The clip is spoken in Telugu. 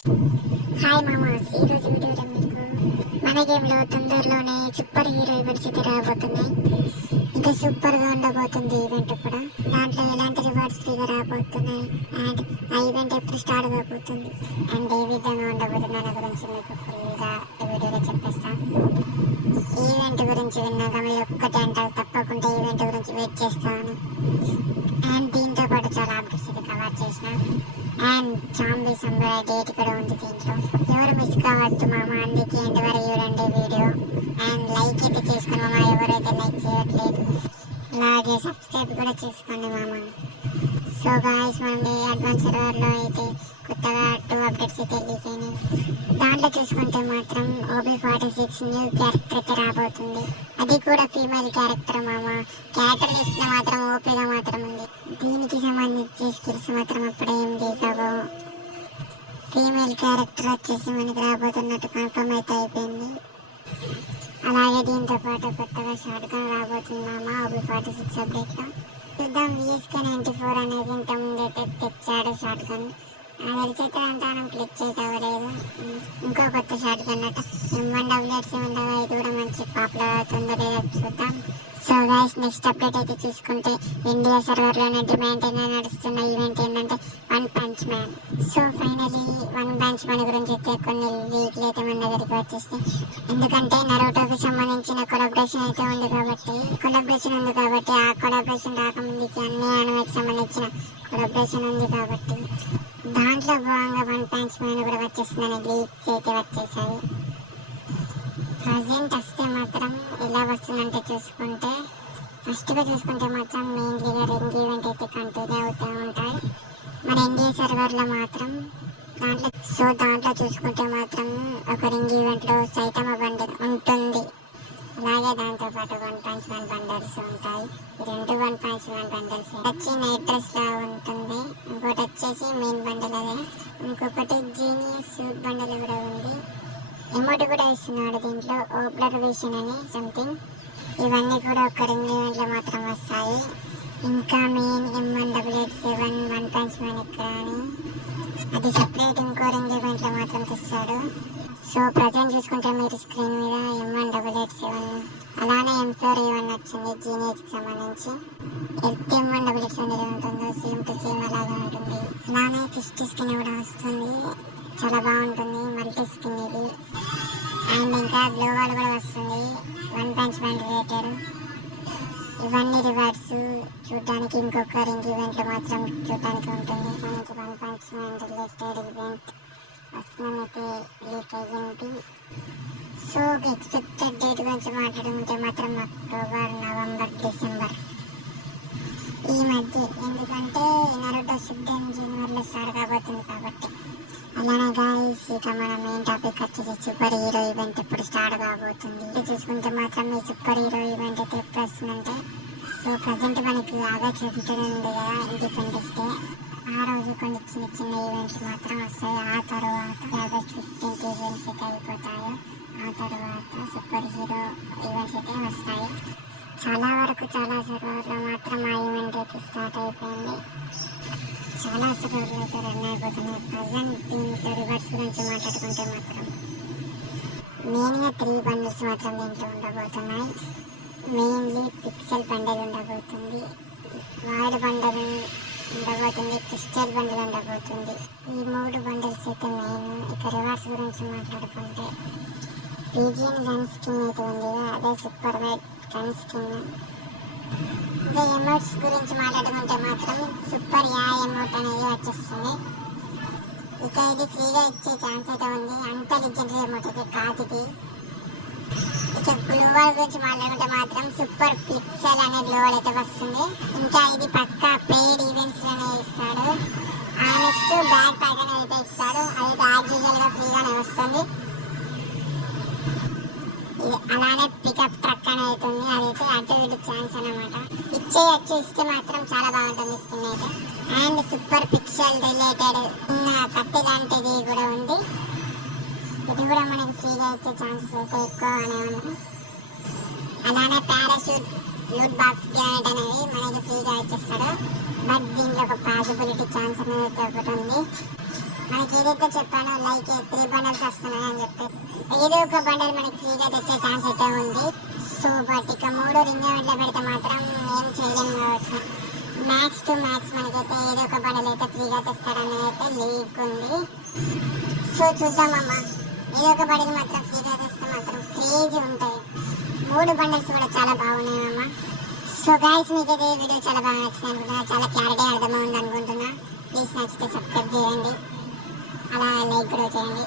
హాయ్ మామాస్, ఈరోజు వీడియోలో మీకు మన గేమ్లో తొందరలోనే సూపర్ హీరో ఈవెంట్స్ అయితే రాబోతున్నాయి. ఇంకా సూపర్గా ఉండబోతుంది ఈవెంట్ కూడా. దాంట్లో ఎలాంటి రివార్డ్స్ ఫ్రీగా రాబోతున్నాయి అండ్ ఆ ఈవెంట్ ఎప్పుడు స్టార్ట్ కాబోతుంది అండ్ ఏ విధంగా ఉండబోతుంది అనే గురించి మీకు ఫుల్గా ఈ వీడియోలో చెప్పేస్తాను. ఈవెంట్ గురించి విన్నాక మీరు ఒక్కటే అంటారు, తప్పకుండా ఈవెంట్ గురించి వెయిట్ చేస్తాను. అండ్ దీంతో పాటు చాలా అప్డేట్స్ అయితే కవర్ చేసిన అండ్ చాంబీ సంబర డేట్ కూడా ఉంది దీంట్లో. ఎవరు మిస్ కావద్దు మామ, అందుకే ఎండ్ వరకు చూడండి వీడియో. అండ్ లైక్ అయితే చేసుకోండి మామ, ఎవరైతే లైక్ చేయట్లేదు. అలాగే సబ్స్క్రైబ్ కూడా చేసుకోండి మామ. సో గాయస్, మన అడ్వాన్స్ సర్వర్లో అయితే కొత్తగా 2 అప్డేట్స్ అయితే రిలీజ్ అయినాయి. దాంట్లో చూసుకుంటే మాత్రం OB46 న్యూ క్యారెక్టర్ అయితే రాబోతుంది. అది కూడా ఫీమేల్ క్యారెక్టర్ మామ. క్యారెక్టర్ చూస్తే మాత్రం ఓపీగా మాత్రం ఉంది. దీనికి సంబంధించి స్కిల్స్ మాత్రం అప్పుడే ఏం లీకావో. ఫీమేల్ క్యారెక్టర్ వచ్చేసి మనకి రాబోతున్నట్టు కన్ఫర్మ్ అయితే అయిపోయింది. అలాగే దీంతో పాటు కొత్తగా షార్ట్ గన్ రాబోతుంది మామ OB46 అప్డేట్లో. చూద్దాం. VSK94 అనేది ఇంత ముందైతే తెచ్చాడు షార్ట్ గన్. తెలిసైతే అంతా క్లిక్ అయితే అవ్వలేదు. ఇంకో కొత్త షార్ట్ గన్ అట M1W7 ఇది కూడా మంచి పాపులర్ అవుతుందో లేదో చూద్దాం. సో గైస్, నెక్స్ట్ అప్డేట్ అయితే చూసుకుంటే ఇండియా సర్వర్లోనే డిమాండ్ అయినా నడుస్తున్న ఈవెంట్ ఏంటంటే one punch man. So finally one punch man గురించి అయితే కొన్ని లీక్లు అయితే మన దగ్గరికి వచ్చేస్తాయి. ఎందుకంటే నరుటోకి సంబంధించిన కొలాబరేషన్ అయితే ఉంది కాబట్టి ఆ కొలాబరేషన్ రాకముందుకి అన్ని యానిమేకి సంబంధించిన కొలాబరేషన్ ఉంది కాబట్టి దాంట్లో భాగంగా వన్ పంచ్ మ్యాన్ కూడా వచ్చేస్తుందని లీక్స్ అయితే వచ్చేసాయి. ప్రజెంట్ వస్తే మాత్రం ఎలా వస్తుందంటే చూసుకుంటే ఫస్ట్గా చూసుకుంటే మాత్రం మెయిన్లీగా రింగ్ ఈవెంట్ అయితే కంటిన్యూ అవుతూ ఉంటాయి మన ఇండియా సర్వర్లో మాత్రం. దాంట్లో చూసుకుంటే మాత్రం ఒక రింగ్ ఈవెంట్లో సైతమ బండిల్ ఉంటుంది. అలాగే దాంతోపాటు వన్ పంచ్ మ్యాన్ బండల్స్ ఉంటాయి. ఈ 2 వన్ పంచ్ మ్యాన్ బండల్స్ వచ్చి నైట్ డ్రెస్ లా ఉంటుంది. ఇంకోటి వచ్చేసి మెయిన్ బండల్ అదే. ఇంకొకటి జీనియస్ సూట్ బండల్ కూడా ఉంది. ఎమోట్ కూడా ఇస్తున్నాడు దీంట్లో, ఓబ్లర్వేషన్ అని సంథింగ్. ఇవన్నీ కూడా ఒక రింగ్ ఈవెంట్లో మాత్రం వస్తాయి. ఇంకా main M1W7 one punch man ఇక్కడ అని అది సపరేట్ ఇంకో రింగ్ ఈవెంట్లో మాత్రం తెస్తాడు. సో ప్రజెంట్ చూసుకుంటే మీరు స్క్రీన్ మీద M1W7 అలానే M4A1 వచ్చింది జీనియస్కి సంబంధించి. M1W7 ఎలా ఉంటుందో సేమ్ టు సేమ్ అలాగే ఉంటుంది. అలానే ఫిస్ట్ స్కిన్ కూడా వస్తుంది, చాలా బాగుంటుంది మల్టీ స్కిన్ ఇది. అండ్ ఇంకా గ్లోవాల్ కూడా వస్తుంది వన్ పంచ్ మ్యాన్ రిలేటెడ్. ఇవన్నీ రివార్డ్స్ చూడడానికి ఇంకొక రింగ్ ఈవెంట్లో మాత్రం చూడడానికి ఉంటుంది. మనకి one punch man related event వస్తుందనైతే లీక్ అయ్యింది. సో ఎక్స్పెక్టెడ్ డేట్ గురించి మాట్లాడుకుంటే మాత్రం అక్టోబర్, నవంబర్, డిసెంబర్ ఈ మధ్య. ఎందుకంటే నరుటో షిప్డెన్ జనవరిలో స్టార్ట్ కాబోతుంది కాబట్టి. అలానే గాయస్, ఇక మన మెయిన్ టాపిక్ వచ్చేసి సూపర్ హీరో ఈవెంట్ ఎప్పుడు స్టార్ట్ కాబోతుంది చూసుకుంటే మాత్రం ఈ సూపర్ హీరో ఈవెంట్ అయితే ఎప్పుడు వస్తుందంటే, సో ప్రజెంట్ మనకి ఆగస్ట్ 15 ఉంది కదా ఇండిపెండెన్స్ డే. ఆ రోజు కొన్ని చిన్న చిన్న ఈవెంట్స్ మాత్రం వస్తాయి. ఆ తర్వాత ఆగస్ట్ 15 ఈవెంట్స్ అయితే అయిపోతాయి. ఆ తర్వాత సూపర్ హీరో ఈవెంట్స్ అయితే వస్తాయి. చాలా వరకు చాలా సర్వర్లో మాత్రం ఆ ఈవెంట్ అయితే స్టార్ట్ అయిపోయింది. చాలా సర్వర్లు అయితే రన్ అయిపోతున్నాయి. ప్రజెంట్ దీంట్లో రివర్స్ గురించి మాట్లాడుకుంటే మాత్రం మెయిన్గా 3 బండిల్స్ మాత్రం దీంట్లో ఉండబోతున్నాయి. మెయిన్లీ పిక్సెల్ బండల్ ఉండబోతుంది, వైడ్ బండల్ ఉండబోతుంది, క్రిస్టల్ బండల్ ఉండబోతుంది. ఈ 3 బండిల్స్ అయితే మెయిన్. ఇక రివార్డ్స్ గురించి మాట్లాడుకుంటే పీజియన్ గన్ స్కిన్ అయితే ఉంది, అదే సూపర్ వైడ్ గన్ స్కిన్. ఇంకా ఎమోట్స్ గురించి మాట్లాడుకుంటే మాత్రం సూపర్ ఎమోట్ అనేది వచ్చేస్తుంది. ఇక ఇది ఫ్రీగా ఇచ్చే ఛాన్స్ అయితే ఉంది, అంత లిజెండరీ ఎమోట్ అయితే కాదు ఇది. ఇక గ్లోవాల్ గురించి మాట్లాడుకుంటే మాత్రం సూపర్ పిక్సెల్ అనే గ్లోవాల్ అయితే వస్తుంది. ఇంకా ఇది పక్కా పెయిడ్ ఈవెంట్స్ లోనే ఇస్తాడు. ఆ నెక్స్ట్ బ్యాక్ ప్యాక్ అనేది అయితే ఇస్తాడు, అది యాజ్ యూజువల్ గా ఫ్రీగానే వస్తుంది. అలానే పికప్ ట్రక్ అని అవుతుంది, అదైతే అటు ఇటు ఛాన్స్ అనమాట. ఇస్తే మాత్రం చాలా బాగుంటుంది స్కిన్ అయితే. అండ్ సూపర్ పిక్సెల్ రిలేటెడ్ కత్తి లాంటిది కూడా ఉంది, ఇది కూడా మనకి ఫ్రీగా ఇచ్చే ఛాన్సెస్ అయితే ఎక్కువగానే ఉన్నాయి. అలానే పారాషూట్ లూట్ బాక్స్ గ్రానైట్ అనేది మనకి ఫ్రీగా ఇచ్చేస్తాడు. బట్ దీంట్లో ఒక పాసిబిలిటీ ఛాన్స్ అనేది ఒకటి ఉంది. మనకి ఏదైతే చెప్పానో లైక్ 3 బండల్స్ వస్తున్నాయి అని చెప్పి ఏదో ఒక బండల్ మనకి ఫ్రీగా తెచ్చే ఛాన్స్ అయితే ఉంది. సో బట్ ఇక 3 రింగ్ ఈవెంట్లో పెడితే మాత్రం ఏం చేయలేము కావచ్చు. మ్యాక్స్ టు మ్యాక్స్ మనకైతే ఏదో ఒక బండల్ అయితే ఫ్రీగా తెస్తారని అయితే లీక్ ఉంది. సో చూద్దామమ్మా, ఏదో ఒక బండల్ మాత్రం ఫ్రీగా తెస్తే మాత్రం క్రేజీ ఉంటాయి. 3 బండల్స్ కూడా చాలా బాగున్నాయమ్మా. సో గైస్, మీకైతే ఈ వీడియో చాలా బాగా నచ్చింది అనుకుంటున్నా, చాలా క్లారిటీ అర్థమైంది అనుకుంటున్నా. ప్లీజ్ నచ్చితే సబ్స్క్రైబ్ చేయండి, అలా లైక్ కూడా చేయండి.